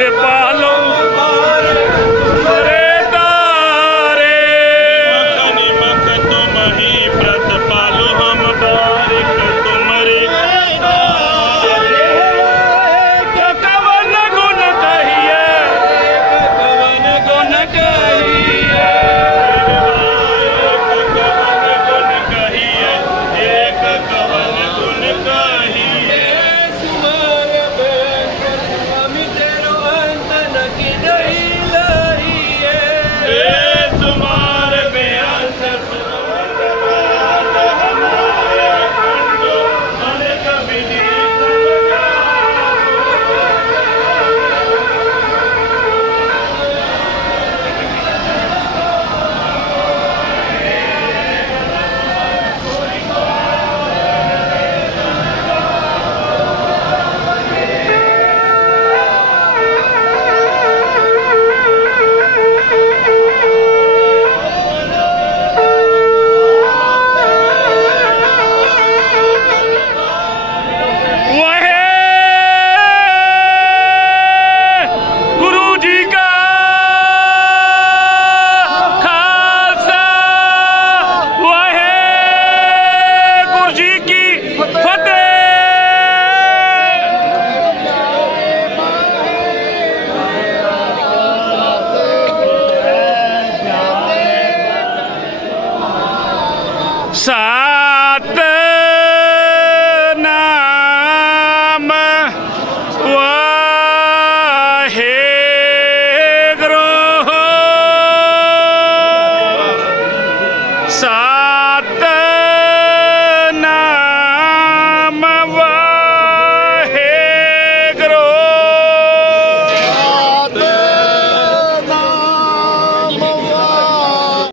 করতে পারে